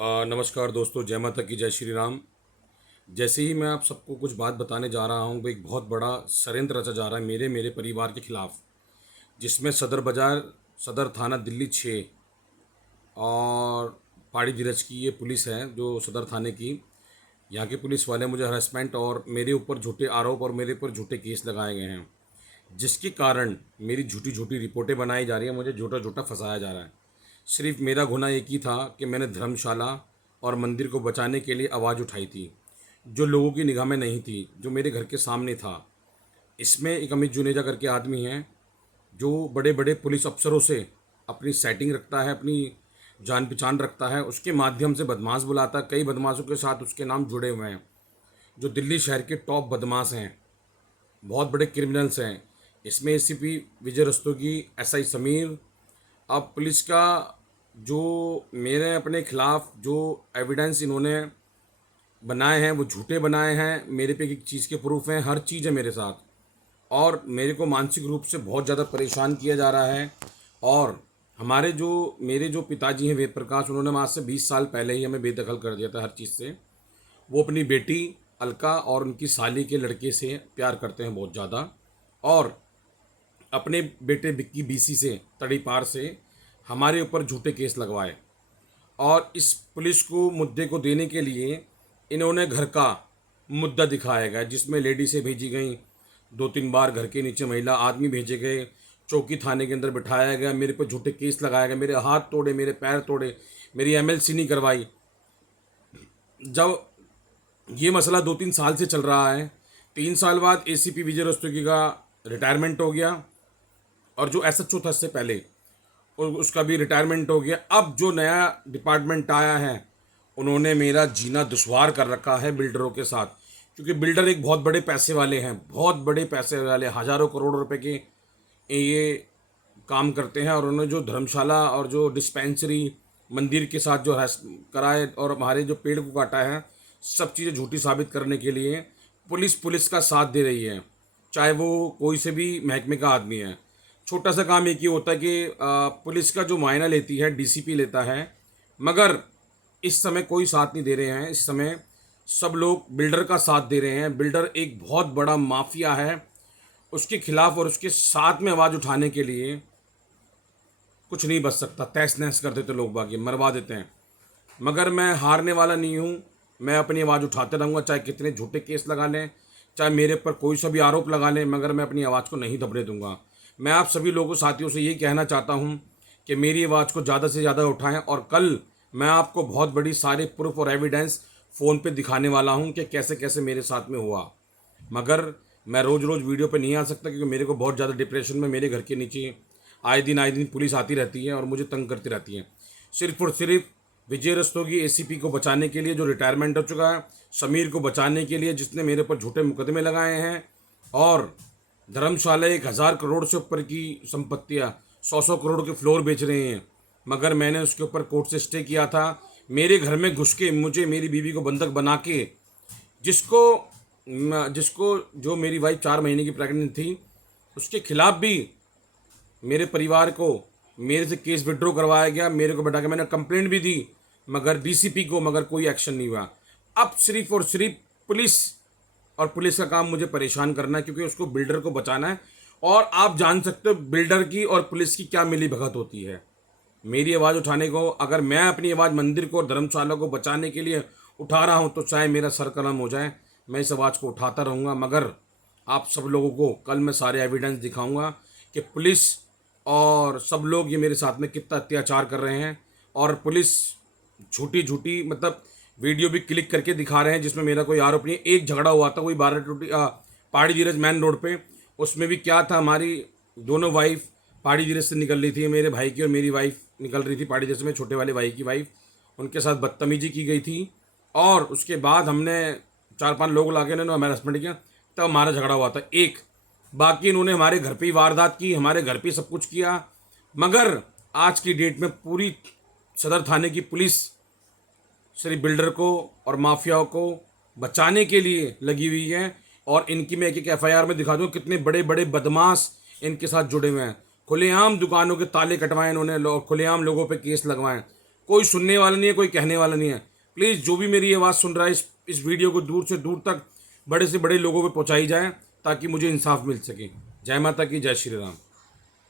नमस्कार दोस्तों, जय माता की, जय श्री राम। जैसे ही मैं आप सबको कुछ बात बताने जा रहा हूँ, वो एक बहुत बड़ा षड्यंत्र रचा जा रहा है मेरे मेरे परिवार के खिलाफ, जिसमें सदर बाज़ार, सदर थाना दिल्ली 6 और पहाड़ी धीरज की ये पुलिस है जो सदर थाने की, यहाँ के पुलिस वाले मुझे हरासमेंट और मेरे ऊपर झूठे आरोप और मेरे ऊपर झूठे केस लगाए गए हैं, जिसके कारण मेरी झूठी झूठी रिपोर्टें बनाई जा रही हैं, मुझे झूठा झूठा फंसाया जा रहा है। सिर्फ मेरा गुनाह एक ही था कि मैंने धर्मशाला और मंदिर को बचाने के लिए आवाज़ उठाई थी, जो लोगों की निगाह में नहीं थी, जो मेरे घर के सामने था। इसमें एक अमित जुनेजा करके आदमी है, जो बड़े बड़े पुलिस अफसरों से अपनी सेटिंग रखता है, अपनी जान पहचान रखता है, उसके माध्यम से बदमाश बुलाता है। कई बदमाशों के साथ उसके नाम जुड़े हुए हैं, जो दिल्ली शहर के टॉप बदमाश हैं, बहुत बड़े क्रिमिनल्स हैं। इसमें एसीपी विजय रस्तोगी, एसआई समीर। अब पुलिस का जो मेरे अपने खिलाफ जो एविडेंस इन्होंने बनाए हैं वो झूठे बनाए हैं, मेरे पे एक चीज़ के प्रूफ हैं, हर चीज़ है मेरे साथ। और मेरे को मानसिक रूप से बहुत ज़्यादा परेशान किया जा रहा है। और मेरे जो पिताजी हैं वेद प्रकाश, उन्होंने आज से 20 साल पहले ही हमें बेदखल कर दिया था हर चीज़ से। वो अपनी बेटी अलका और उनकी साली के लड़के से प्यार करते हैं बहुत ज़्यादा, और अपने बेटे विक्की बीसी से, तड़ीपार से हमारे ऊपर झूठे केस लगवाए। और इस पुलिस को मुद्दे को देने के लिए इन्होंने घर का मुद्दा दिखाया गया, जिसमें लेडीसें भेजी गई, 2-3 बार घर के नीचे महिला आदमी भेजे गए, चौकी थाने के अंदर बिठाया गया, मेरे पर झूठे केस लगाया गया, मेरे हाथ तोड़े, मेरे पैर तोड़े, मेरी एमएलसी नहीं करवाई। जब ये मसला 2-3 साल से चल रहा है, 3 साल बाद एसीपी विजय रस्तोगी का रिटायरमेंट हो गया, और जो एसएचओ था इससे पहले उसका भी रिटायरमेंट हो गया। अब जो नया डिपार्टमेंट आया है, उन्होंने मेरा जीना दुश्वार कर रखा है बिल्डरों के साथ, क्योंकि बिल्डर एक बहुत बड़े पैसे वाले हैं, बहुत बड़े पैसे वाले, हज़ारों करोड़ रुपए के ये काम करते हैं। और उन्होंने जो धर्मशाला और जो डिस्पेंसरी मंदिर के साथ जो कराए और हमारे जो पेड़ को काटा है, सब चीज़ें झूठी साबित करने के लिए पुलिस का साथ दे रही है, चाहे वो कोई से भी महकमे का आदमी है। छोटा सा काम एक ही होता है कि पुलिस का जो मुआयना लेती है डीसीपी लेता है, मगर इस समय कोई साथ नहीं दे रहे हैं। इस समय सब लोग बिल्डर का साथ दे रहे हैं। बिल्डर एक बहुत बड़ा माफिया है, उसके खिलाफ और उसके साथ में आवाज़ उठाने के लिए कुछ नहीं बच सकता, तहस नहस कर देते लोग, बाकी मरवा देते हैं। मगर मैं हारने वाला नहीं हूँ, मैं अपनी आवाज़ उठाते रहूँगा, चाहे कितने झूठे केस लगा लें, चाहे मेरे पर कोई सा भी आरोप लगा लें, मगर मैं अपनी आवाज़ को नहीं दबने दूंगा। मैं आप सभी लोगों साथियों से ये कहना चाहता हूँ कि मेरी आवाज़ को ज़्यादा से ज़्यादा उठाएं, और कल मैं आपको बहुत बड़ी सारे प्रूफ और एविडेंस फ़ोन पे दिखाने वाला हूँ कि कैसे कैसे मेरे साथ में हुआ। मगर मैं रोज़ रोज़ वीडियो पे नहीं आ सकता, क्योंकि मेरे को बहुत ज़्यादा डिप्रेशन में, मेरे घर के नीचे आए दिन पुलिस आती रहती है और मुझे तंग करती रहती है। सिर्फ और सिर्फ विजय रस्तोगी एसीपी को बचाने के लिए, जो रिटायरमेंट हो चुका है, समीर को बचाने के लिए, जिसने मेरे पर झूठे मुकदमे लगाए हैं, और धर्मशाला 1000 करोड़ से ऊपर की संपत्तियाँ, 100 करोड़ के फ्लोर बेच रहे हैं, मगर मैंने उसके ऊपर कोर्ट से स्टे किया था। मेरे घर में घुस के मुझे, मेरी बीवी को बंधक बना के, जिसको जिसको जो मेरी वाइफ 4 महीने की प्रेग्नेंट थी, उसके खिलाफ भी मेरे परिवार को मेरे से केस विड्रॉ करवाया गया, मेरे को बैठा के मैंने कंप्लेंट भी दी, मगर डीसीपी को, मगर कोई एक्शन नहीं हुआ। अब सिर्फ और सिर्फ पुलिस, और पुलिस का काम मुझे परेशान करना है, क्योंकि उसको बिल्डर को बचाना है। और आप जान सकते हो बिल्डर की और पुलिस की क्या मिली भगत होती है। मेरी आवाज़ उठाने को, अगर मैं अपनी आवाज़ मंदिर को और धर्मशाला को बचाने के लिए उठा रहा हूँ, तो चाहे मेरा सर कलम हो जाए, मैं इस आवाज़ को उठाता रहूँगा। मगर आप सब लोगों को कल मैं सारे एविडेंस दिखाऊँगा कि पुलिस और सब लोग ये मेरे साथ में कितना अत्याचार कर रहे हैं। और पुलिस झूठी झूठी मतलब वीडियो भी क्लिक करके दिखा रहे हैं, जिसमें मेरा कोई आरोप नहीं है। एक झगड़ा हुआ था, कोई 12 टूटी पहाड़ी धीरज मेन रोड पे, उसमें भी क्या था, हमारी दोनों वाइफ पहाड़ी धीरज से निकल रही थी, मेरे भाई की और मेरी वाइफ निकल रही थी पहाड़ी धीरज में, छोटे वाले भाई की वाइफ, उनके साथ बदतमीजी की गई थी। और उसके बाद हमने 4-5 लोग ला के इन्होंने हमारा हस्बैंड किया, तब हमारा झगड़ा हुआ था एक। बाकी इन्होंने हमारे घर पे ही वारदात की, हमारे घर पे ही सब कुछ किया। मगर आज की डेट में पूरी सदर थाने की पुलिस सिर्फ बिल्डर को और माफियाओं को बचाने के लिए लगी हुई है। और इनकी मैं एक एक एफआईआर में दिखा दूँ कितने बड़े बड़े बदमाश इनके साथ जुड़े हुए हैं। खुलेआम दुकानों के ताले कटवाए इन्होंने, खुलेआम लोगों पे केस लगवाएं। कोई सुनने वाला नहीं है, कोई कहने वाला नहीं है। प्लीज़ जो भी मेरी आवाज़ सुन रहा है, इस वीडियो को दूर से दूर तक बड़े से बड़े लोगों पे पहुंचाई जाए ताकि मुझे इंसाफ मिल सके। जय माता की, जय श्री राम।